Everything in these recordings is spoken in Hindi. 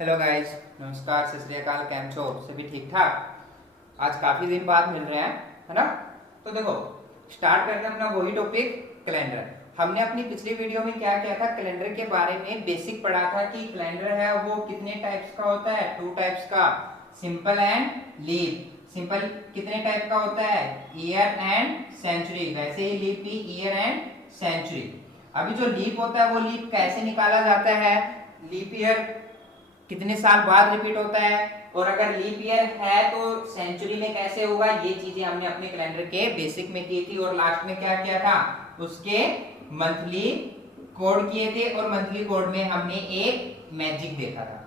हेलो गाइस, नमस्कार, सत श्री अकाल। कैम छो सभी ठीक ठाक। आज काफ़ी दिन बाद मिल रहे हैं, है ना। तो देखो, स्टार्ट करते हैं अपना वही टॉपिक, कैलेंडर। हमने अपनी पिछली वीडियो में क्या किया था, कैलेंडर के बारे में बेसिक पढ़ा था कि कैलेंडर है वो कितने टाइप्स का होता है, 2 टाइप्स का, सिंपल एंड लीप। सिंपल कितने टाइप का होता है, ईयर एंड सेंचुरी। वैसे ही लीप भी ईयर एंड सेंचुरी। अभी जो लीप होता है वो लीप कैसे निकाला जाता है, लीप ईयर कितने साल बाद रिपीट होता है, और अगर लीप ईयर है तो सेंचुरी में कैसे होगा, ये चीजें हमने अपने कैलेंडर के बेसिक में की थी। और लास्ट में क्या किया था, उसके मंथली कोड किए थे, और मंथली कोड में हमने एक मैजिक देखा था।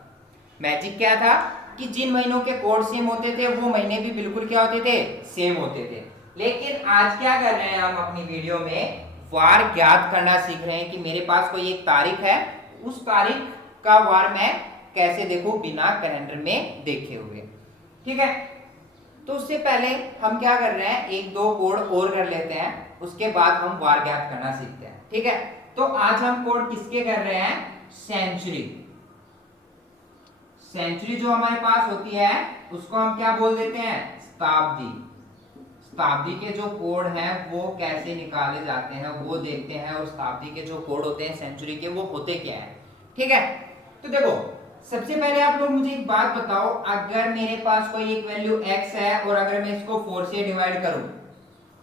मैजिक क्या था कि जिन महीनों के कोड सेम होते थे वो महीने भी बिल्कुल क्या होते थे, सेम होते थे। लेकिन आज क्या कर रहे हैं हम अपनी वीडियो में, वार ज्ञात करना सीख रहे हैं कि मेरे पास कोई एक तारीख है, उस तारीख का वार मैं कैसे देखूं बिना कैलेंडर में देखे हुए। ठीक है, तो उससे पहले हम क्या कर रहे हैं, एक दो कोड और कर लेते हैं, उसके बाद हम वार ज्ञात करना सीखते हैं। ठीक है, तो आज हम कोड किसके कर रहे हैं, सेंचुरी। सेंचुरी जो हमारे पास होती है उसको हम क्या बोल देते हैं, शताब्दी। शताब्दी के जो कोड हैं वो कैसे निकाले जाते हैं वो देखते हैं, और शताब्दी के जो कोड होते हैं सेंचुरी के वो होते क्या है। ठीक है, तो देखो, सबसे पहले आप लोग मुझे एक बात बताओ, अगर मेरे पास कोई एक वैल्यू x है और अगर मैं इसको 4 से डिवाइड करूं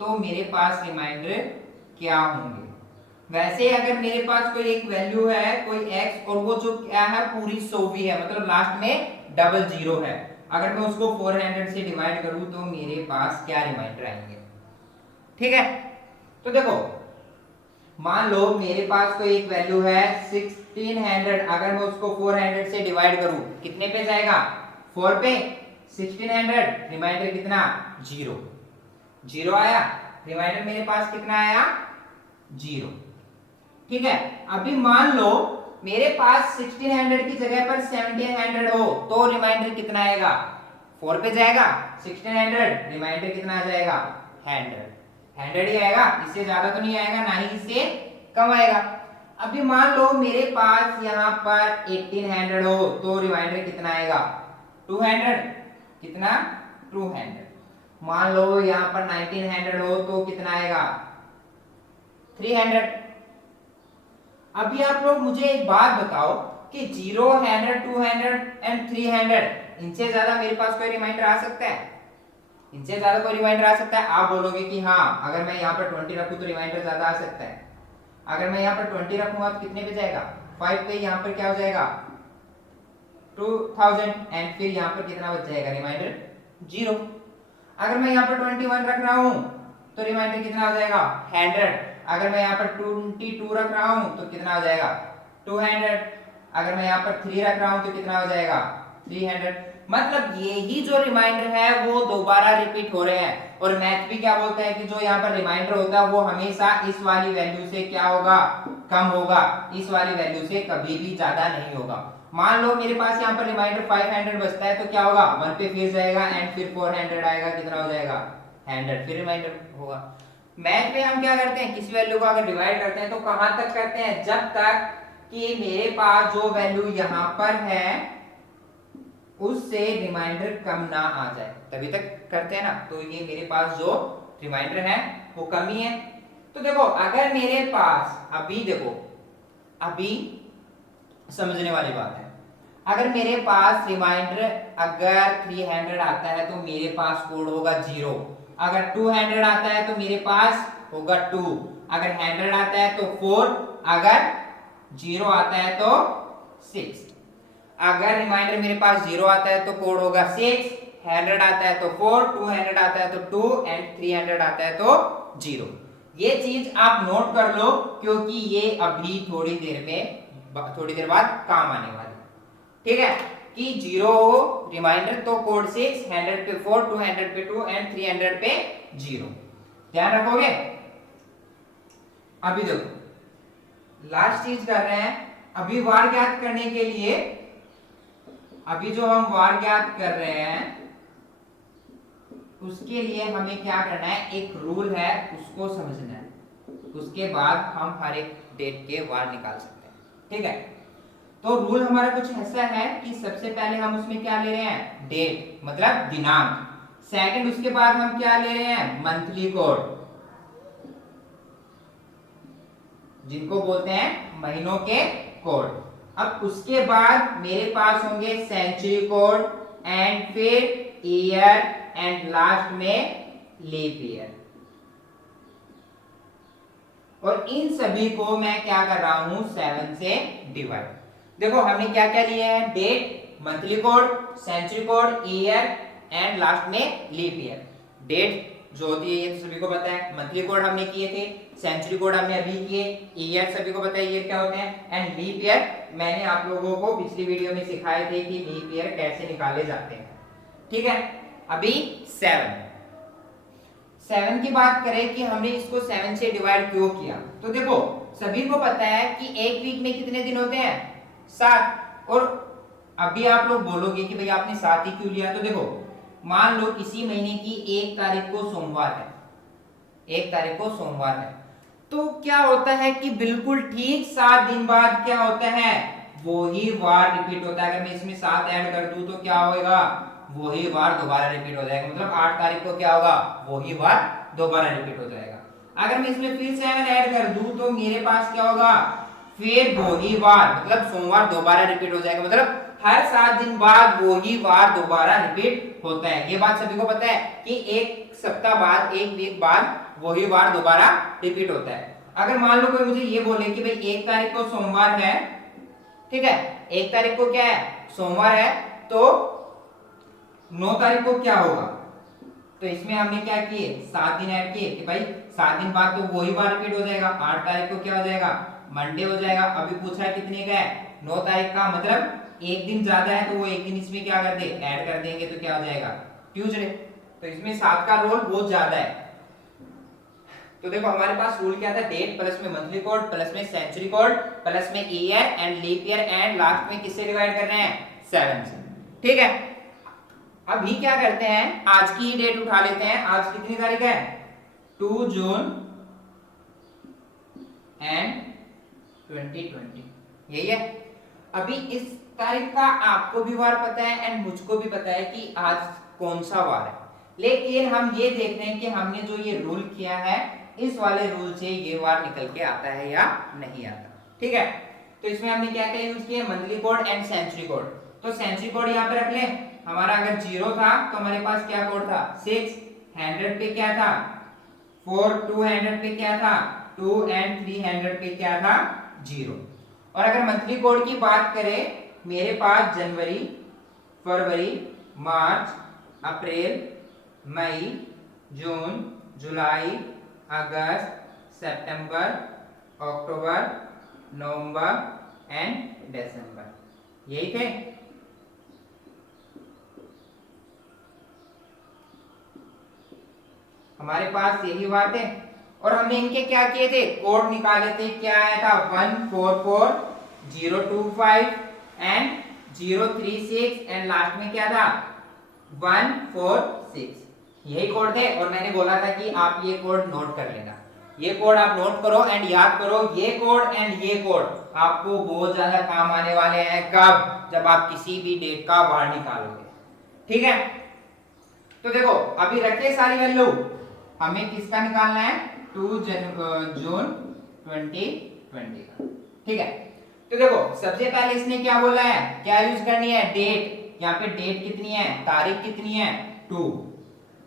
तो मेरे पास रिमाइंडर क्या होंगे। वैसे अगर मेरे पास कोई एक वैल्यू है कोई x, और वो जो क्या है पूरी 100 है, मतलब लास्ट में डबल जीरो है, अगर मैं उसको 400 से डिवाइड करूं तो मेरे पास क्या रिमाइंडर आएंगे। ठीक है, तो देखो, मान लो मेरे पास कोई एक वैल्यू है 1600, अगर मैं उसको 400 से डिवाइड करूं कितने पे जाएगा, 4 पे। 1600 रिमाइंडर कितना, जीरो। जीरो आया, रिमाइंडर मेरे पास कितना आया, जीरो। ठीक है, अभी मान लो मेरे पास 1600 की जगह पर 1700 हो तो रिमाइंडर कितना आएगा, 4 पे जाएगा। 1600 रिमाइंडर कितना आ जाएगा, 100 ही आएगा, इससे ज्यादा तो नहीं आएगा, ना ही इससे कम आएगा। अभी मान लो मेरे पास यहाँ पर 1800 हो तो रिमाइंडर कितना आएगा, 200। कितना, 200। मान लो यहाँ पर 1900 हो तो कितना आएगा, 300। अभी आप लोग मुझे एक बात बताओ कि 0, 100, 200 एंड 300, इनसे ज्यादा मेरे पास कोई रिमाइंडर आ सकता है, इनसे ज्यादा कोई रिमाइंडर आ सकता है। आप बोलोगे कि हाँ, अगर मैं यहाँ पर 20 रखूं तो रिमाइंडर ज्यादा आ सकता है। अगर मैं यहाँ पर 20 रखूंगा तो कितने पे जाएगा, 5 पे। यहाँ पर क्या हो जाएगा, 2000, एंड फिर यहाँ पर कितना बच जाएगा, रिमाइंडर जीरो। अगर मैं यहाँ पर 21 रख रहा हूँ तो रिमाइंडर कितना हो जाएगा, 100। अगर मैं यहाँ पर 22 रख रहा हूँ तो कितना हो जाएगा, 200। अगर मैं यहाँ पर 3 रख रहा हूँ तो कितना हो जाएगा, 300। मतलब यही जो रिमाइंडर है वो दोबारा रिपीट हो रहे हैं। और मैथ भी क्या बोलता है कि जो यहाँ पर रिमाइंडर होता है वो हमेशा इस वाली वैल्यू से क्या होगा, कम होगा, इस वाली वैल्यू से कभी भी ज्यादा नहीं होगा। मान लो मेरे पास यहाँ पर रिमाइंडर 500 बचता है तो क्या होगा, 1 पे फिर जाएगा एंड फिर 400 आएगा, कितना हो जाएगा, 100, फिर रिमाइंडर होगा। मैथ में हम क्या करते हैं, किसी वैल्यू को अगर डिवाइड करते हैं तो कहां तक करते हैं, जब तक कि मेरे पास जो वैल्यू यहां पर है उससे रिमाइंडर कम ना आ जाए, तभी तक करते हैं ना। तो ये मेरे पास जो रिमाइंडर है वो कम ही है। तो देखो, अगर मेरे पास अभी देखो, अभी समझने वाली बात है, अगर मेरे पास रिमाइंडर अगर 300 आता है तो मेरे पास कोड होगा 0। अगर 200 आता है तो मेरे पास होगा 2। अगर 100 आता है तो 4। अगर 0 आता है तो 6। अगर रिमाइंडर मेरे पास 0 आता है तो कोड होगा 6, 100 आता है तो 4, 200 आता है तो 2 एंड 300 आता है तो 0। ये चीज आप नोट कर लो क्योंकि ये अभी थोड़ी देर बाद काम आने वाली है। ठीक है, कि 0 रिमाइंडर तो कोड 6, 100 पे 4, 200 पे 2 एंड 300 पे 0। ध्यान रखोगे। अभी देखो, लास्ट चीज कर रहे हैं, अभी वार ज्ञात करने के लिए, अभी जो हम वार ज्ञात कर रहे हैं उसके लिए हमें क्या करना है, एक रूल है उसको समझना है, उसके बाद हम हर एक डेट के वार निकाल सकते हैं। ठीक है, तो रूल हमारा कुछ ऐसा है कि सबसे पहले हम उसमें क्या ले रहे हैं, डेट मतलब दिनांक। सेकंड उसके बाद हम क्या ले रहे हैं, मंथली कोड, जिनको बोलते हैं महीनों के कोड। अब उसके बाद मेरे पास होंगे सेंचुरी कोड एंड फिर ईयर एंड लास्ट में लीप ईयर। और इन सभी को मैं क्या कर रहा हूं, 7 से डिवाइड। देखो हमने क्या क्या लिए हैं, date, monthly code, century code, year and last में लीप ईयर। डेट जो होती है ये तो सभी को पता है, मंथली कोड हमने किए थे, सेंचुरी कोड हमने अभी किए, ईयर सभी को पता है ईयर क्या होते हैं, एंड लीप ईयर मैंने आप लोगों को पिछली वीडियो में सिखाए थे कि लीप ईयर कैसे निकाले जाते हैं। ठीक है, अभी 7 की बात करें कि हमने इसको 7 से डिवाइड क्यों किया, तो देखो सभी को पता है कि एक वीक में कितने दिन होते हैं, 7। और अभी आप लोग बोलोगे कि भाई आपने 7 ही क्यों लिया, तो देखो मान लो किसी महीने की 1 तारीख को सोमवार है, 1 तारीख को सोमवार है, तो क्या होता है कि बिल्कुल ठीक 7 दिन बाद क्या होता है, वही वार रिपीट होता है। अगर मैं इसमें 7 ऐड कर दूं तो क्या होगा, वही वार दोबारा रिपीट हो जाएगा। मतलब 8 तारीख को क्या होगा, वही वार दोबारा रिपीट हो जाएगा। अगर मैं इसमें फिर 7 ऐड कर दूं तो मेरे पास क्या होगा, फिर वही वार मतलब सोमवार दोबारा रिपीट हो जाएगा। मतलब हर 7 दिन बाद वही वार दोबारा रिपीट होता है। ये बात सभी को पता है कि एक सप्ताह बाद, एक वीक बाद वही वार दोबारा रिपीट होता है। अगर मान लो कोई मुझे ये बोले कि भाई 1 तारीख को सोमवार है, ठीक है, 1 तारीख को क्या है, सोमवार है, तो 9 तारीख को क्या होगा, तो इसमें हमने क्या किए, 7 दिन ऐड किए कि भाई 7 दिन बाद तो वही बार रिपीट हो जाएगा। 8 तारीख को क्या हो जाएगा, मंडे हो जाएगा। अभी पूछा है कितने का है, 9 तारीख का, मतलब एक दिन ज्यादा है तो वो एक दिन इसमें क्या कर दे, ऐड कर देंगे, तो क्या हो जाएगा, ट्यूसडे। तो इसमें 7 का रोल बहुत ज्यादा है। तो देखो हमारे पास रूल क्या था, डेट प्लस में मंथली कोड प्लस में सेंचुरी कोड प्लस में year and leap year and last में किससे डिवाइड कर रहे हैं, 7 से। ठीक है, अभी क्या करते हैं, आज की ही डेट उठा लेते हैं। आज कितनी तारीख है, 2 जून एंड 2020, यही है। अभी इस तारीख का आपको भी वार पता है एंड मुझको भी पता है कि आज कौन सा वार है, लेकिन हम ये देखते हैं कि हमने जो ये रूल किया है इस वाले रूल से ये वार निकल के आता है या नहीं आता। ठीक है, तो इसमें हमने क्या क्या यूज किया, monthly code and century code. तो सेंचुरी कोड यहाँ पे रख लें। हमारा अगर 0 था तो हमारे पास क्या कोड था, 6। 100 पे क्या था, 4। 200 पे क्या था, 2 एंड 300 पे क्या था, 0। और अगर मंथली कोड की बात करें, मेरे पास जनवरी, फरवरी, मार्च, अप्रैल, मई, जून, जुलाई, अगस्त, सितंबर, अक्टूबर, नवंबर एंड दिसंबर, यही थे। हमारे पास यही बात है। और हमने इनके क्या किए थे, कोड निकाले थे। क्या आया था, 144 025 एंड 036 एंड लास्ट में क्या था, 146, यही कोड थे। और मैंने बोला था कि आप ये कोड नोट कर लेना, ये कोड आप नोट करो एंड याद करो। ये कोड एंड ये कोड आपको बहुत ज्यादा काम आने वाले हैं। कब, जब आप किसी भी डेट का वार निकालोगे। ठीक है, तो देखो अभी रखे सारी वैल्यू, हमें किसका निकालना है, 2 जून 2020 का। ठीक है, तो देखो सबसे पहले इसने क्या बोला है, क्या यूज करनी है, डेट। यहाँ पे डेट कितनी है, तारीख कितनी है, 2।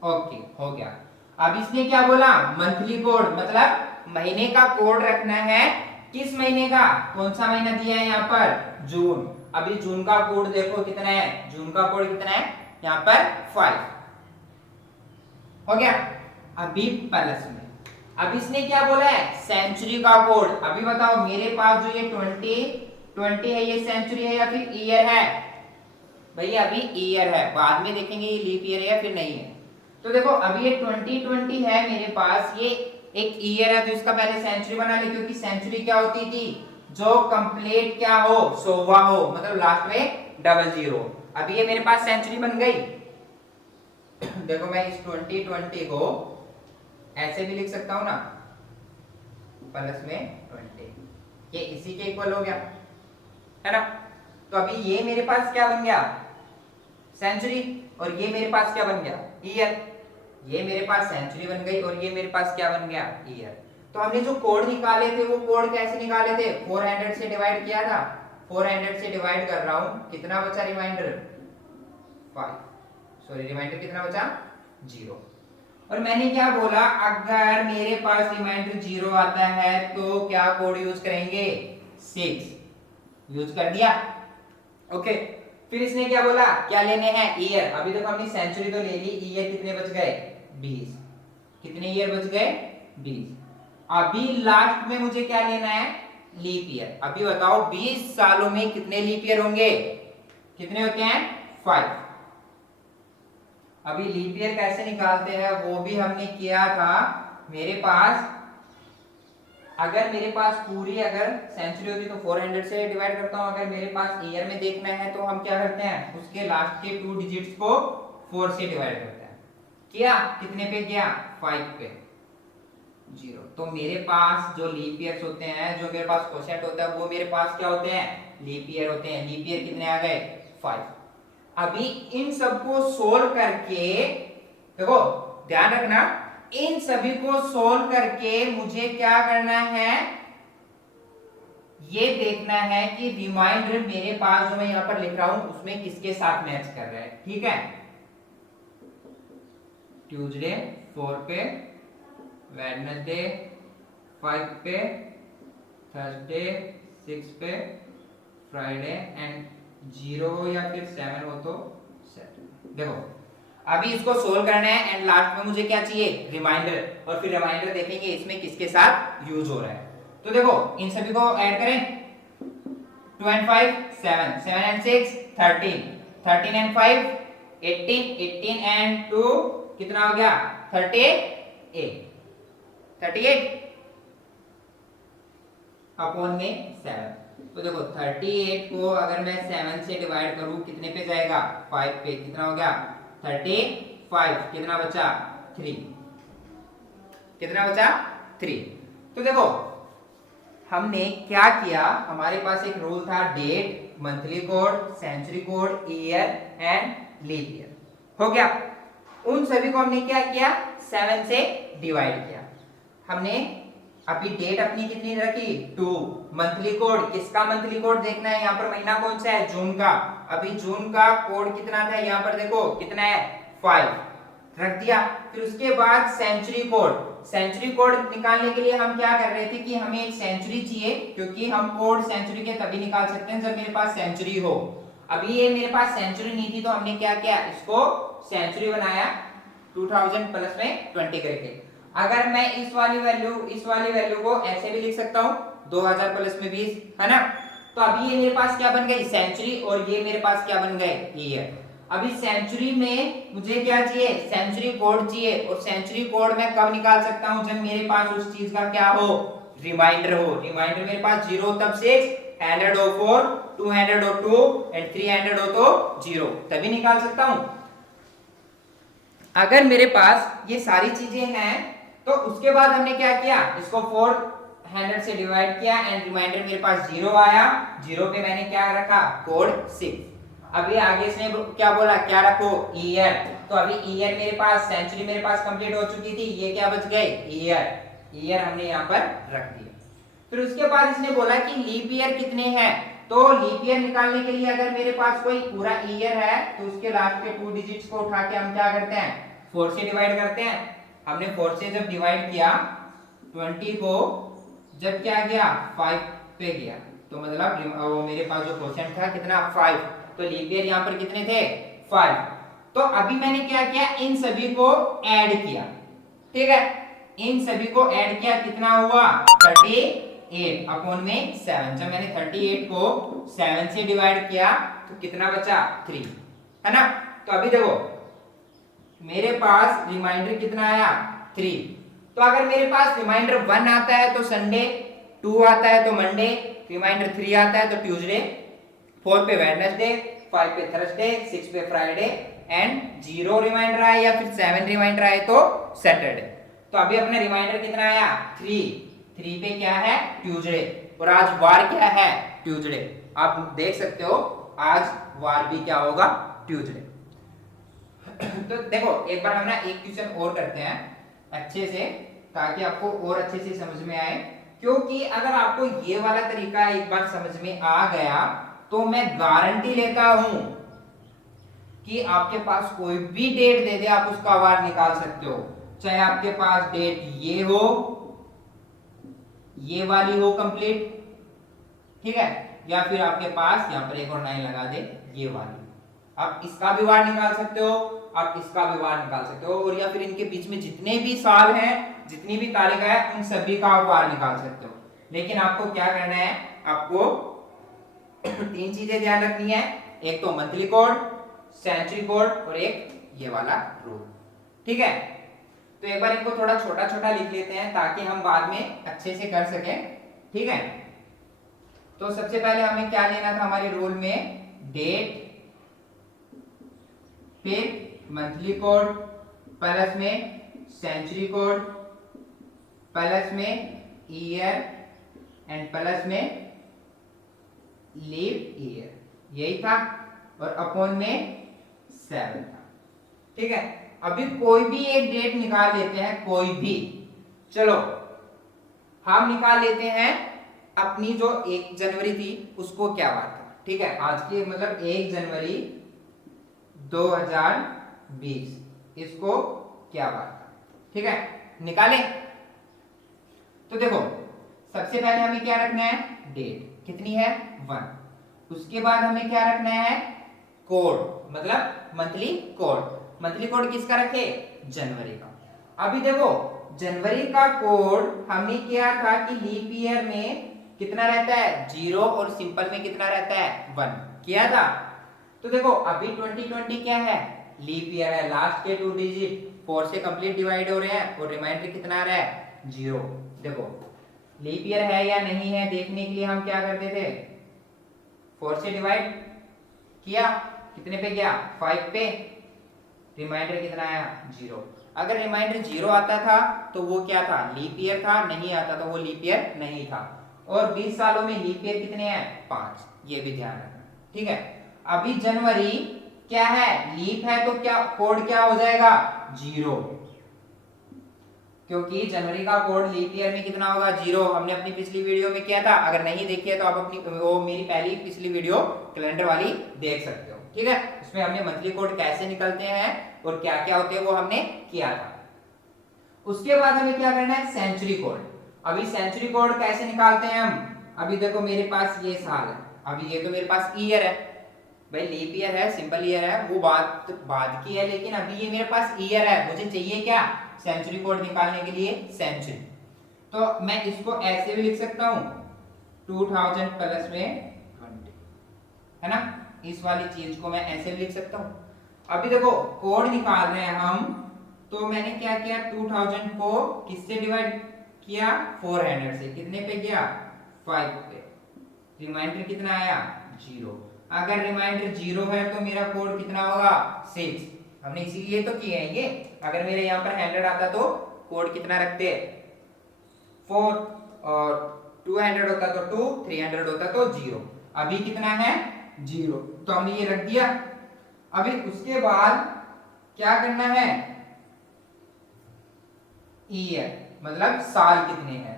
ओके, हो गया। अब इसने क्या बोला, मंथली कोड, मतलब महीने का कोड रखना है। किस महीने का, कौन सा महीना दिया है यहाँ पर, जून। अभी जून का कोड देखो कितना है, जून का कोड कितना है, यहाँ पर 5 हो गया। अभी प्लस में, अब इसने क्या बोला है, सेंचुरी का कोड। अभी बताओ मेरे पास जो ये 20 है, ये सेंचुरी है या फिर ईयर है, भैया अभी ईयर है, बाद में देखेंगे ये लीप ईयर है या फिर नहीं है। तो देखो अभी ये 2020 है मेरे पास, ये एक ईयर है तो इसका पहले सेंचुरी बना ले, क्योंकि सेंचुरी क्या होती थी, जो कंप्लीट क्या हो, 100वां हो, मतलब लास्ट में डबल जीरो। अभी ये मेरे पास सेंचुरी बन गई। देखो मैं इस 2020 को ऐसे भी लिख सकता हूं ना, प्लस में 20, ये इसी के इक्वल हो गया। है ना। तो अभी ये मेरे पास क्या बन गया, सेंचुरी, और ये मेरे पास क्या बन गया, ईयर। ये मेरे पास सेंचुरी बन गई और ये मेरे पास क्या बन गया, ईयर। तो हमने जो कोड निकाले थे वो कोड कैसे निकाले थे, 400 से डिवाइड किया था, 400 से डिवाइड कर रहा हूं, कितना बचा रिमाइंडर, 5, सॉरी रिमाइंडर कितना बचा, 0। और मैंने क्या बोला, अगर मेरे पास रिमाइंडर 0 आता है तो क्या कोड यूज करेंगे, 6 यूज कर दिया। ओके, फिर इसने क्या बोला, क्या लेने हैं, ईयर। अभी देखो हमने सेंचुरी तो ले ली, ईयर कितने बच गए, 20। कितने ईयर बच गए, 20। अभी लास्ट में मुझे क्या लेना है, लीप ईयर। अभी बताओ 20 सालों में कितने लीप ईयर होंगे, कितने होते हैं, 5। अभी लीप ईयर कैसे निकालते हैं वो भी हमने किया था। मेरे पास अगर मेरे पास पूरी अगर सेंचुरी होती तो 400 से डिवाइड करता हूं, अगर मेरे पास ईयर में देखना है तो हम क्या करते हैं, उसके लास्ट के 2 डिजिट्स को 4 से डिवाइड करते हैं। किया, कितने पे किया, 5 पे, 0। तो मेरे पास जो लीप ईयर्स होते हैं, जो मेरे पास क्वोशिएंट होता है, वो मेरे पास क्या होते हैं, लीप ईयर होते हैं। लीप ईयर कितने आ गए, 5। अभी इन सबको सोल्व करके, देखो ध्यान रखना, इन सभी को सोल्व करके मुझे क्या करना है, ये देखना है कि रिमाइंडर मेरे पास जो मैं यहां पर लिख रहा हूं उसमें किसके साथ मैच कर रहा है। ठीक है, ट्यूसडे 4 पे, वेडनेसडे 5 पे, थर्सडे 6 पे, फ्राइडे एंड 0 या फिर 7 हो तो सैटरडे। देखो अभी इसको सोल्व करना है एंड लास्ट में मुझे क्या चाहिए, रिमाइंडर। और फिर रिमाइंडर देखेंगे इसमें किसके साथ यूज हो रहा है। तो देखो इन सभी को ऐड करें, 2 and 5 7, 7 and 6 13, 13 and 5 18, 18 and 2 कितना हो गया, 38, 38 अपॉन में 7। तो देखो 38 को अगर मैं 7 से डिवाइड करूं कितने पे जाएगा, 5 पे, कितना हो गया 35, कितना बचा 3, कितना बचा 3। तो देखो हमने क्या किया, हमारे पास एक रूल था, date, monthly code, century code, year and leap year. हो गया, उन सभी को हमने क्या किया, 7 से डिवाइड किया। हमने अभी डेट अपनी कितनी रखी, 2। मंथली कोड, किसका मंथली कोड देखना है, यहाँ पर महीना कौन सा है, जून का। अभी जून का कोड कितना था, यहाँ पर देखो कितना है, 5 रख दिया। फिर उसके बाद सेंचुरी कोड, सेंचुरी कोड निकालने के लिए हम क्या कर रहे थे कि हमें एक सेंचुरी चाहिए, क्योंकि हम कोड सेंचुरी के तभी निकाल सकते हैं जब मेरे पास सेंचुरी हो। अभी ये मेरे पास सेंचुरी नहीं थी तो हमने क्या किया, इसको सेंचुरी बनाया 2000 प्लस में 20 करके। अगर मैं इस वाली वैल्यू को ऐसे भी लिख सकता हूं, 2000 प्लस में 20, है ना। तो अभी ये मेरे पास क्या बन गई, सेंचुरी, और ये मेरे पास क्या बन गए, ईयर। अभी सेंचुरी में मुझे क्या चाहिए, सेंचुरी कोड चाहिए, और सेंचुरी कोड मैं कब निकाल सकता हूं, जब मेरे पास उस चीज का क्या हो, रिमाइंडर हो। रिमाइंडर मेरे पास 0 तब 6, 100 हो 4, 200 हो 2 एंड 300 हो तो 0, तभी निकाल सकता हूं। अगर मेरे पास ये सारी चीजें हैं तो उसके बाद हमने क्या किया, इसको 400 से डिवाइड किया एंड रिमाइंडर मेरे पास 0 आया। 0 पे मैंने क्या रखा, कोड 6। अभी आगे इसने क्या बोला, क्या रखो, ईयर। तो अभी ईयर मेरे पास, सेंचुरी मेरे पास कंप्लीट हो चुकी थी, ये क्या बच गए, ईयर। ईयर हमने यहाँ पर रख दिया। फिर उसके बाद इसने बोला कि लीप ईयर कितने हैं। तो लीप ईयर निकालने के लिए अगर मेरे पास कोई पूरा ईयर है तो उसके लास्ट के 2 डिजिट्स को उठा के हम क्या करते हैं, 4 से डिवाइड करते हैं। हमने 4 से जब डिवाइड किया 20 को, जब क्या गया 5 पे गया, तो मतलब वो मेरे पास जो क्वोशिएंट था कितना, 5। तो लीप ईयर यहाँ पर कितने थे, 5। तो अभी मैंने क्या किया, इन सभी को ऐड किया, ठीक है, इन सभी को ऐड किया, कितना हुआ 38 अपॉन में 7। जब मैंने 38 को 7 से डिवाइड किया तो कितना बचा, 3, है ना। तो अभी देखो मेरे पास रिमाइंडर कितना आया, 3। तो अगर मेरे पास रिमाइंडर 1 आता है तो संडे, 2 आता है तो मंडे, रिमाइंडर 3 आता है तो ट्यूसडे, 4 पे वेडनेसडे, 5 पे थर्सडे, 6 पे फ्राइडे एंड 0 रिमाइंडर आए या फिर 7 रिमाइंडर आए तो सैटरडे। तो अभी अपना रिमाइंडर कितना आया, 3 पे क्या है, ट्यूसडे, और आज वार क्या है, ट्यूसडे। आप देख सकते हो आज वार भी क्या होगा, ट्यूसडे। तो देखो एक बार हम ना एक क्वेश्चन और करते हैं अच्छे से, ताकि आपको और अच्छे से समझ में आए। क्योंकि अगर आपको ये वाला तरीका एक बार समझ में आ गया तो मैं गारंटी लेता हूं कि आपके पास कोई भी डेट दे दे आप उसका वार निकाल सकते हो। चाहे आपके पास डेट ये हो, ये वाली हो कंप्लीट, ठीक है, या फिर आपके पास यहां पर एक और 9 लगा दे ये वाली, आप इसका भी वार निकाल सकते हो, आप इसका भी वार निकाल सकते हो, और या फिर इनके बीच में जितने भी साल हैं, जितनी भी तारीख है, उन सभी का आप वार निकाल सकते हो। लेकिन आपको क्या करना है, आपको 3 चीजें ध्यान रखनी है, एक तो मंथली कोड, सेंचुरी कोड, और एक ये वाला रूल, ठीक है। तो एक बार इनको थोड़ा छोटा छोटा लिख लेते हैं ताकि हम बाद में अच्छे से कर सकें, ठीक है। तो सबसे पहले हमें क्या लेना था हमारे रूल में, डेट, फिर मंथली कोड, प्लस में सेंचुरी कोड, प्लस में ईयर, एंड प्लस में लीप ईयर, यही था, और अपॉन में 7 था, ठीक है। अभी कोई भी एक डेट निकाल लेते हैं, कोई भी, चलो हम निकाल लेते हैं अपनी जो 1 जनवरी थी उसको क्या बात था, ठीक है। आज की मतलब 1 जनवरी 2020, इसको क्या बात था, ठीक है, निकालें। तो देखो सबसे पहले हमें क्या रखना है, डेट कितनी है 1, उसके बाद हमें क्या रखना है, कोड, मतलब मंथली कोड। मंथली कोड किसका रखे, जनवरी का। अभी देखो जनवरी का कोड हमने किया था कि लीप ईयर में कितना रहता है 0, और सिंपल में कितना रहता है 1, किया था। तो देखो अभी 2020 क्या है, लीप ईयर है, लास्ट के 2 डिजिट 4 से कंप्लीट डिवाइड हो रहे हैं, और रिमाइंडर कितना आ रहा है 0। देखो लीप ईयर है या नहीं है देखने के लिए हम क्या करते थे, 4 से डिवाइड किया, कितने पे गया 5 पे, रिमाइंडर कितना आया 0। अगर रिमाइंडर 0 आता था तो वो क्या था, लीप ईयर था, नहीं आता तो वो लीप ईयर नहीं था। और 20 सालों में लीप ईयर कितने हैं 5, ये भी ध्यान रखना, ठीक है। अभी जनवरी क्या है, लीप है, तो क्या कोड क्या हो जाएगा 0, क्योंकि जनवरी का कोड लीप ईयर में कितना होगा 0। हमने अपनी पिछली वीडियो में किया था, अगर नहीं देखी है तो आप अपनी वो मेरी पहली पिछली वीडियो कैलेंडर वाली देख सकते हो, ठीक है। उसमें हमने मंथली कोड कैसे निकलते हैं और क्या क्या होते हैं वो हमने किया था। उसके बाद हमें क्या करना है, सेंचुरी कोड। अभी सेंचुरी कोड कैसे निकालते हैं हम, अभी देखो मेरे पास ये साल है, अभी ये तो मेरे पास ईयर है, भाई लीप ईयर है, सिंपल ईयर है, वो बात बाद की है, लेकिन अभी ये मेरे पास ईयर है, मुझे चाहिए क्या, सेंचुरी कोड निकालने के लिए सेंचुरी। तो मैं इसको ऐसे भी लिख सकता हूं 2000 प्लस में 20, है ना, इस वाली चीज को मैं ऐसे भी लिख सकता हूं। अभी देखो कोड निकाल रहे हैं हम, तो मैंने क्या किया, 2000 को किससे डिवाइड किया 400 से, कितने पे गया 5 पे, रिमाइंडर कितना आया 0। अगर रिमाइंडर 0 है तो मेरा कोड कितना होगा 6, हमने इसीलिए तो किए हैं ये। अगर मेरे यहाँ पर 100 आता तो कोड कितना रखते 4, और 200 होता तो 2, 300 होता तो 0। अभी कितना है 0, तो हमने ये रख दिया। अभी उसके बाद क्या करना है, ईयर मतलब साल कितने हैं।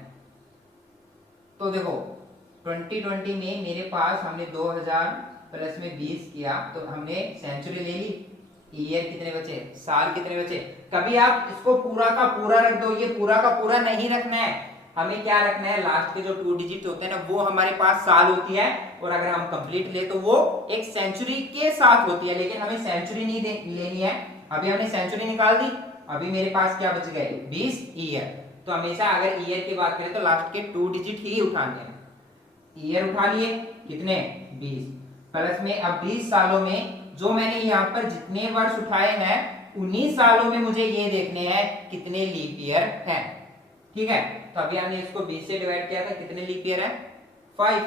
तो देखो 2020 में मेरे पास हमने 2000 प्लस में 20 किया, तो हमने सेंचुरी ले ली, ईयर कितने बचे, साल कितने बचे। कभी आप इसको पूरा का पूरा रख दो, ये पूरा का पूरा नहीं रखना है, हमें क्या रखना है, लास्ट के जो 2 डिजिट होते हैं ना वो हमारे पास साल होती है, और अगर हम कंप्लीट ले तो वो एक सेंचुरी के साथ होती है, लेकिन हमें सेंचुरी नहीं लेनी है। अभी हमने सेंचुरी निकाल दी, अभी मेरे पास क्या बच गए 20 ईयर। तो हमेशा अगर ईयर की बात करें तो लास्ट के 2 डिजिट ही उठाने हैं, ईयर उठा लिए कितने 20, प्लस में अब 20 सालों में जो मैंने यहाँ पर जितने वर्ष उठाए हैं उन्हीं सालों में मुझे ये देखने हैं कितने लीप ईयर हैं, ठीक है। तो अभी हमने इसको 20 से डिवाइड किया था, कितने लीप ईयर है 5।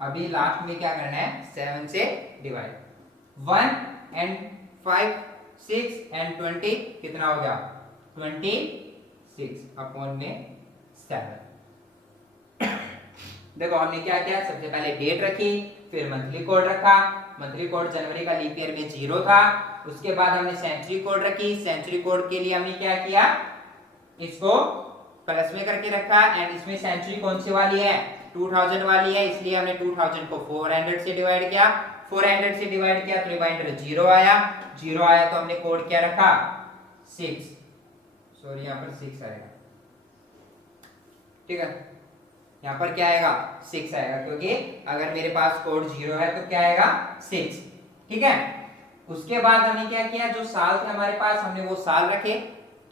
अभी लास्ट में क्या करना है 7 से डिवाइड, 1 एंड 5 6 एंड 20 कितना हो गया 26 अपॉन में 7। देखो हमने क्या किया, सबसे पहले डेट रखी, फिर मंथली कोड रखा। मंथली कोड जनवरी का लीप ईयर में 0 था। उसके बाद हमने सेंचुरी कोड रखी। सेंचुरी कोड के लिए हमने क्या किया, इसको प्लस में करके रखा। एंड इसमें सेंचुरी कौन सी वाली है, 2000 वाली है, इसलिए हमने 2000 को 400 से डिवाइड किया। 400 से डिवाइड किया तो रिमाइंडर 0 आया। 0 आया तो हमने कोड क्या रखा, 6, सॉरी यहाँ पर 6 आएगा, ठीक है, यहाँ पर क्या आएगा 6 आएगा, क्योंकि अगर मेरे पास कोड 0 है तो क्या आएगा 6, ठीक है। उसके बाद हमने क्या किया, जो साल थे हमारे पास हमने वो साल रखे,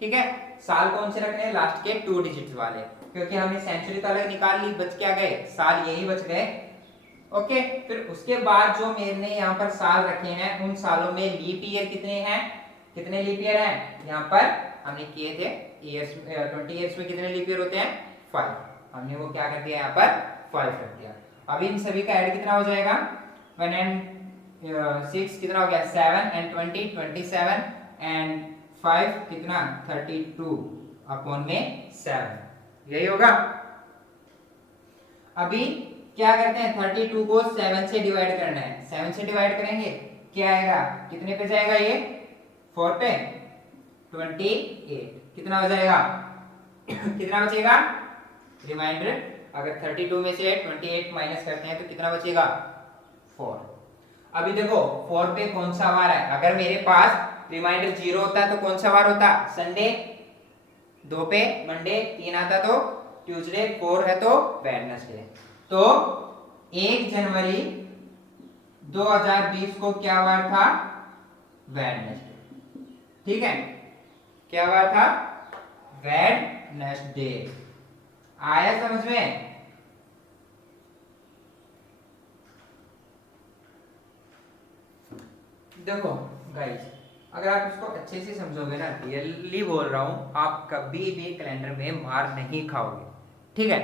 ठीक है। साल कौन से रखने हैं, लास्ट के 2 डिजिट्स वाले, क्योंकि हमने सेंचुरी तो अलग निकाल ली, बच क्या गए साल, यही बच गए, ओके। फिर उसके बाद जो मैंने यहाँ पर साल रखे हैं उन सालों में लीप ईयर कितने हैं, कितने लीप ईयर हैं, यहाँ पर हमने किए थे ईयर्स, 20 ईयर्स में कितने लीप ईयर होते हैं 5, हमने वो क्या कर दिया यहाँ पर 5 रख दिया। अब इन सभी का ऐड कितना हो जाएगा, 1 एंड 6 कितना हो गया 7 एंड 20 27 एंड 5 कितना 32 अपॉन में 7, यही होगा। अभी क्या करते हैं, 32 को 7 से डिवाइड करना है, 7 से डिवाइड करेंगे क्या आएगा, कितने पे जाएगा ये 4 पे 28, कितना हो जाएगा कितना बचेगा रिमाइंडर, अगर 32 में से 28 माइनस करते हैं तो कितना बचेगा 4। अभी देखो 4 पे कौन सा वार है, अगर मेरे पास रिमाइंडर 0 होता तो कौन सा वार होता, संडे, 2 पे मंडे, 3 आता तो ट्यूसडे, 4 है तो वेडनेसडे। तो 1 जनवरी 2020 को क्या वार था, वेडनेसडे, ठीक है, क्या वार था वेडनेसडे। आया समझ में, देखो गाइस अगर आप इसको अच्छे से समझोगे ना, रियली बोल रहा हूं, आप कभी भी कैलेंडर में मार नहीं खाओगे, ठीक है।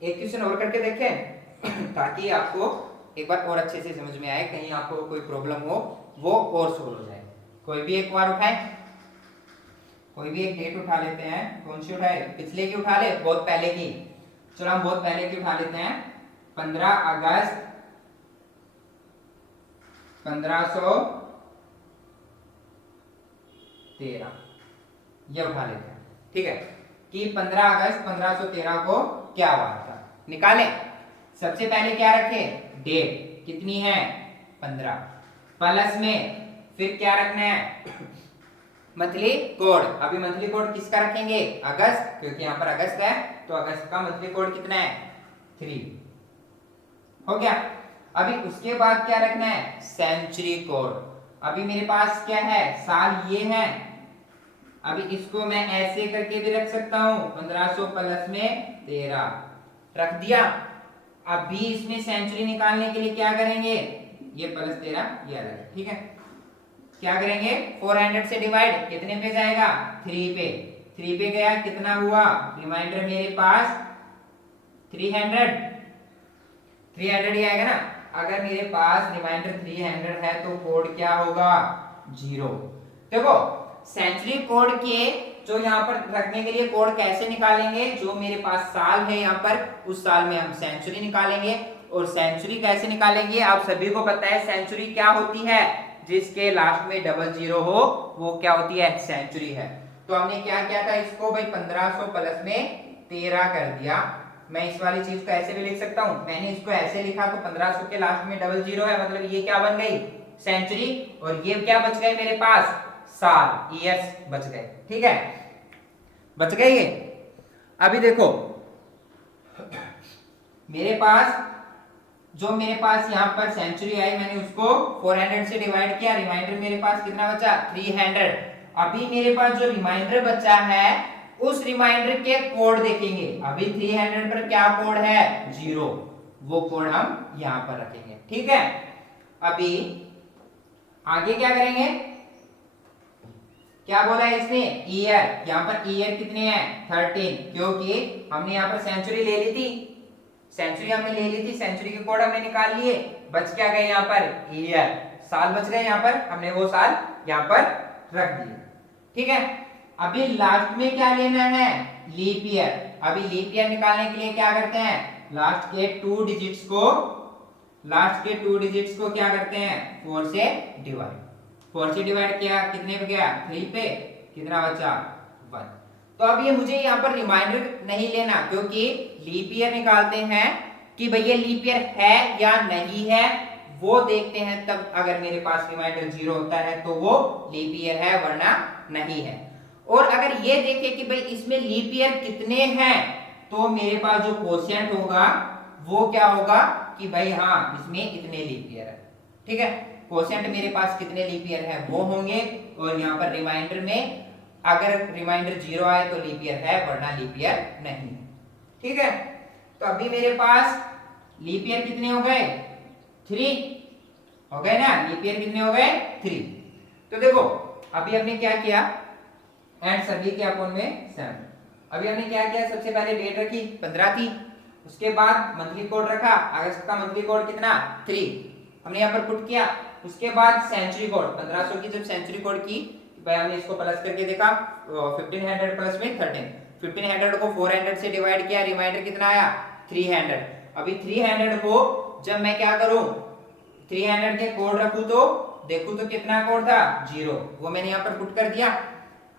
एक क्वेश्चन और करके देखें ताकि आपको एक बार और अच्छे से समझ में आए, कहीं आपको कोई प्रॉब्लम हो वो और सोल्व हो जाए। कोई भी एक बार उठाए, कोई भी एक डेट उठा लेते हैं, कौन सी उठाए, पिछले की उठा ले, बहुत पहले की, चलो हम बहुत पहले की उठा लेते हैं, 15 अगस्त 1513, ये उठा लेते हैं, ठीक है, कि 15 अगस्त 1513 को क्या हुआ था, निकालें। सबसे पहले क्या रखे, डेट कितनी है 15, प्लस में फिर क्या रखना है मंथली कोड। अभी मंथली कोड किसका रखेंगे, अगस्त, क्योंकि यहाँ पर अगस्त है तो अगस्त का मंथली कोड कितना है 3, हो गया। अभी उसके बाद क्या रखना है, सेंचुरी कोड। अभी मेरे पास क्या है, साल ये है, अभी इसको मैं ऐसे करके भी रख सकता हूं, 1500 प्लस में 13 रख दिया। अभी इसमें सेंचुरी निकालने के लिए क्या करेंगे, ये प्लस 13 ये अलग, ठीक है, क्या करेंगे 400 से डिवाइड, कितने पे जाएगा 3 पे, 3 पे गया, कितना हुआ रिमाइंडर मेरे पास 300 ही आएगा ना। अगर मेरे पास रिमाइंडर 300 है तो कोड क्या होगा 0। देखो सेंचुरी कोड के जो यहाँ पर रखने के लिए कोड कैसे निकालेंगे, जो मेरे पास साल है यहाँ पर उस साल में हम सेंचुरी निकालेंगे। और सेंचुरी कैसे निकालेंगे, आप सभी को पता है सेंचुरी क्या होती है, जिसके लास्ट में डबल जीरो हो वो क्या होती है सेंचुरी है। तो हमने क्या किया था, इसको भाई 1500 प्लस में 13 कर दिया। मैं इस वाली चीज को ऐसे भी लिख सकता हूं, मैंने इसको ऐसे लिखा तो 1500 के लास्ट में डबल जीरो है, मतलब ये क्या बन गई सेंचुरी, और ये क्या बच गए मेरे पास साल, ईयर्स बच गए, ठीक है, बच गए ये। अभी देखो मेरे पास जो मेरे पास यहाँ पर सेंचुरी आई, मैंने उसको 400 से डिवाइड किया, रिमाइंडर मेरे पास कितना बचा 300। अभी मेरे पास जो रिमाइंडर बचा है उस रिमाइंडर के कोड देखेंगे। अभी 300 पर क्या कोड है 0, वो कोड हम यहां पर रखेंगे, ठीक है। अभी आगे क्या करेंगे, क्या बोला है इसने ईयर, यहाँ पर ईयर कितने हैं 13, क्योंकि हमने यहाँ पर सेंचुरी ले ली थी, सेंचुरी हमने ले ली थी, सेंचुरी के कोड हमने निकाल लिए, बच क्या गए यहाँ पर ईयर, साल बच गए यहाँ पर, हमने वो साल यहाँ पर रख दिए, ठीक है। अभी लास्ट में क्या लेना है लीप ईयर। अभी लीप ईयर निकालने के लिए क्या करते हैं, लास्ट के टू डिजिट्स को क्या करते हैं, 4 से डिवाइड। 4 से डिवाइड किया, कितने पे गया, 3 पे, कितना बचा, 1। तो अब ये मुझे यहाँ पर रिमाइंडर नहीं लेना, क्योंकि लीप ईयर निकालते हैं कि भैया लीप ईयर है या नहीं है, वो देखते हैं तब। अगर मेरे पास रिमाइंडर 0 होता है तो वो लीप ईयर है, वरना नहीं है। और अगर ये देखे कि भाई इसमें लीप ईयर कितने हैं, तो मेरे पास जो कोशेंट होगा वो क्या होगा कि भाई हाँ इसमें इतने लीप ईयर है। ठीक है, कोशेंट मेरे पास कितने लीप ईयर है वो होंगे। और यहाँ पर रिमाइंडर में अगर रिमाइंडर 0 आए तो लीप ईयर है, वरना लीप ईयर नहीं है। ठीक है, तो अभी मेरे पास लीप ईयर कितने हो गए, 3 हो गए ना। लीप ईयर कितने हो गए, 3। तो देखो अभी हमने क्या किया, एंड सभी के अपोन में 7। अभी हमने क्या किया, सबसे पहले डेट रखी 15 थी, उसके बाद मंथली कोड रखा, अगस्त का मंथली कोड कितना, 3 हमने यहाँ पर पुट किया। उसके बाद सेंचुरी कोड 1500 की जब सेंचुरी कोड की, भाई हमने इसको प्लस करके देखा, 1500 प्लस में 13, 1500 को 400 से डिवाइड किया, रिमाइंडर कितना आया, 300। अभी 300 को जब मैं क्या करूं, 300 के कोड रखूं तो देखूं तो कितना कोड था, 0, वो मैंने यहाँ पर पुट कर दिया।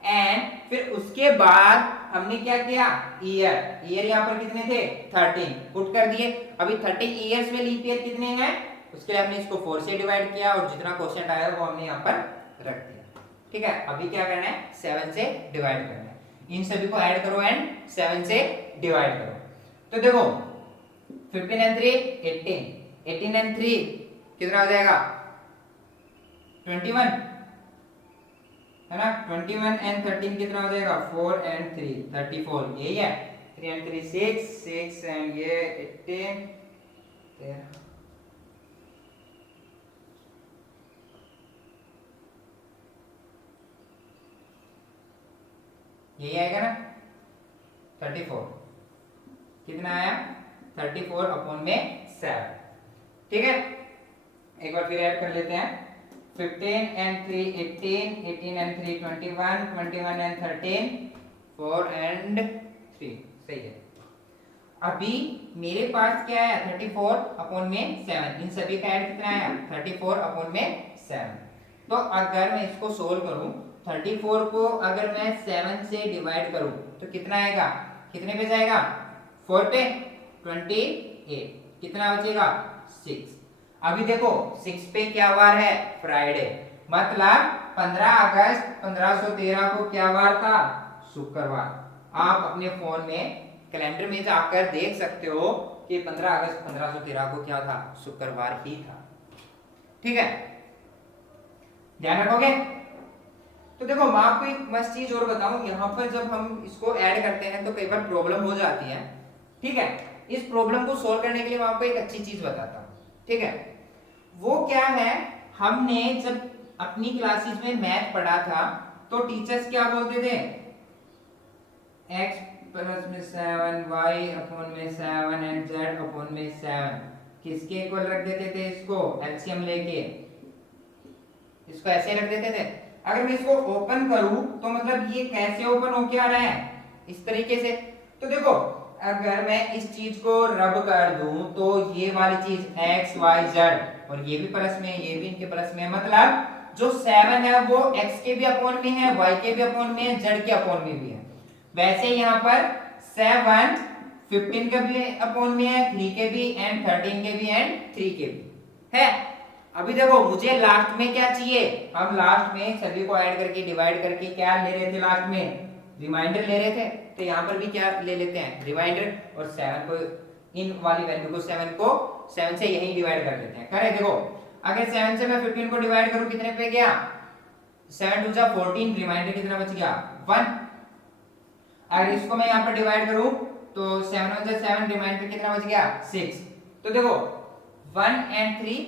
एंड फिर उसके बाद हमने क्या किया, ईयर यहाँ पर कितने थे, 13 पुट कर दिए। अभी 13 ईयर्स में लीप ईयर कितने हैं, उसके लिए हमने इसको 4 से डिवाइड किया और जितना क्वेश्चन आया वो हमने यहाँ पर रख दिया। ठीक है, अभी क्या करना है, 7 से डिवाइड करना है। इन सभी को ऐड करो एंड 7 से डिवाइड करो। तो देखो 15 एंड 3 18, 18 एंड 3 कितना हो जाएगा, 21 है ना। 21 एंड 13 कितना हो जाएगा, 4 एंड 3 34, यही है। 3 एंड 3 6, 6 एंड ये 18, यही आएगा ना 34, कितना आया, 34 अपॉन में 7। ठीक है, एक बार फिर ऐड कर लेते हैं, 15 एंड 3 18, 18 एंड 3 21, 21 एंड 13 4 एंड 3, सही है। अभी मेरे पास क्या आया, 34 अपॉन में 7, इन सभी का ऐड कितना आया, 34 अपॉन में 7। तो अगर मैं इसको सोल्व करूं, 34 को अगर मैं 7 से डिवाइड करूं तो कितना आएगा, कितने पे जाएगा, 4 पे, 28, कितना बचेगा, 6। अभी देखो 6 पे क्या वार है, फ्राइडे, मतलब 15 अगस्त 1513 को क्या वार था, शुक्रवार। आप अपने फोन में कैलेंडर में जाकर देख सकते हो कि 15 अगस्त 1513 को क्या था, शुक्रवार ही था। ठीक है, ध्यान रखोगे। तो देखो मैं आपको एक मस्त चीज और बताऊं, यहाँ पर जब हम इसको ऐड करते हैं तो कई बार प्रॉब्लम हो जाती है। ठीक है, इस प्रॉब्लम को सोल्व करने के लिए मैं आपको एक अच्छी चीज बताता हूँ। ठीक है, वो क्या है, हमने जब अपनी क्लासेस में मैथ पढ़ा था तो टीचर्स क्या बोलते थे, x प्लस में 7, y अपॉन में 7 एंड z अपॉन में 7, किसके इक्वल रख देते थे, इसको एलसीएम लेके इसको ऐसे रख देते थे। अगर मैं इसको ओपन करूं तो मतलब ये कैसे ओपन होके आ रहा है, इस तरीके से। तो देखो अगर मैं इस चीज को रब कर दूं तो ये वाली चीज x y z, और ये भी प्लस में, ये भी इनके प्लस में, मतलब जो 7 है वो x के भी अपॉन में है, y के भी अपॉन में है, z के अपॉन में भी है। वैसे यहाँ पर 7 15 के भी अपॉन में है, 3 के भी एंड 13 के भी एंड 3 के भी है। अभी देखो मुझे लास्ट में क्या चाहिए, हम लास्ट में सभी को ऐड करके डिवाइड करके क्या ले रहे थे, लास्ट में रिमाइंडर ले रहे थे। तो यहाँ पर भी क्या ले लेते हैं, रिमाइंडर, और 7 को, इन वाली वैल्यू को 7 से यही डिवाइड कर देते हैं। करे देखो अगर 7 से मैं 15 को डिवाइड करूं कितने पे गया, 7 2 जा 14, रिमाइंडर कितना बच गया, 1। अगर इसको मैं यहाँ पर डिवाइड करूं तो 7 1 जा 7, रिमाइंडर कितना बच गया, 6। तो देखो 1 एंड 3,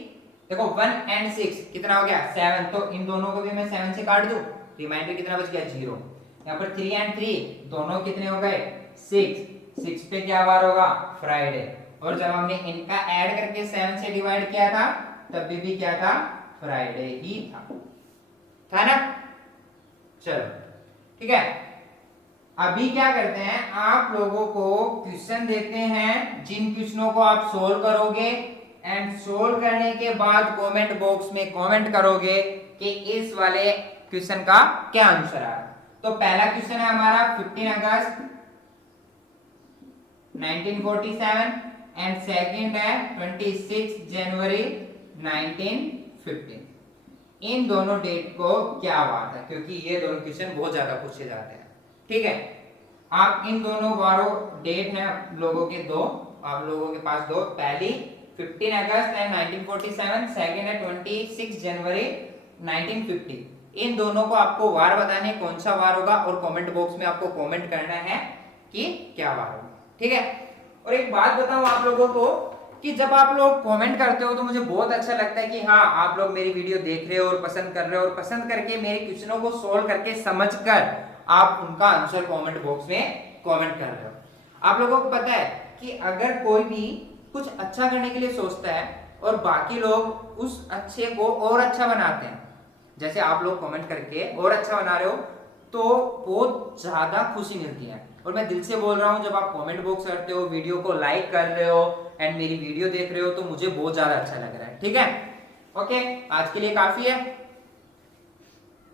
देखो 1 एंड 6 कितना हो गया, 7। तो इन दोनों को भी मैं 7 से काट दूं, रिमाइंडर कितना बच गया, 0। यहाँ पर 3 एंड 3 दोनों कितने हो गए, 6 पे क्या वार होगा, फ्राइडे। और जब हमने इनका ऐड करके 7 से डिवाइड किया था तब भी क्या था, फ्राइडे ही था ना। चलो ठीक है, अभी क्या करते हैं, आप लोगों को क्वेश्चन देते हैं, जिन क्वेश्चनों को आप सोल्व करोगे एंड सोल्व करने के बाद कमेंट बॉक्स में कमेंट करोगे कि इस वाले क्वेश्चन का क्या आंसर आया। तो पहला क्वेश्चन है हमारा 15 अगस्त 1947 एंड सेकंड है 26 जनवरी 1915। इन दोनों डेट को क्या हुआ था, क्योंकि ये दोनों क्वेश्चन बहुत ज्यादा पूछे जाते हैं। ठीक है, आप इन दोनों वारों डेट हैं आप लोगों के दो, आप लोगों के पास दो, पहली 15 अगस्त एंड 1947, सेकंड है 26 जनवरी 1950। इन दोनों को आपको वार बताने कौन सा वार होगा और कमेंट बॉक्स में आपको कमेंट करना है कि क्या वार होगा। ठीक है, और एक बात बताऊं आप लोगों को कि जब आप लोग कमेंट करते हो तो मुझे बहुत अच्छा लगता है कि हाँ, आप लोग मेरी वीडियो देख रहे हो और पसंद कर रहे हो, और पसंद करके मेरे क्वेश्चनों को सोल्व करके समझकर आप उनका आंसर कमेंट बॉक्स में कमेंट कर रहे हो। आप लोगों को पता है कि अगर कोई भी कुछ अच्छा करने के लिए सोचता है और बाकी लोग उस अच्छे को और अच्छा बनाते हैं, जैसे आप लोग कमेंट करके और अच्छा बना रहे हो, तो बहुत ज्यादा खुशी मिलती है। और मैं दिल से बोल रहा हूं, जब आप कमेंट बॉक्स करते हो, वीडियो को लाइक कर रहे हो एंड मेरी वीडियो देख रहे हो, तो मुझे बहुत ज्यादा अच्छा लग रहा है। ठीक है, ओके, आज के लिए काफी है।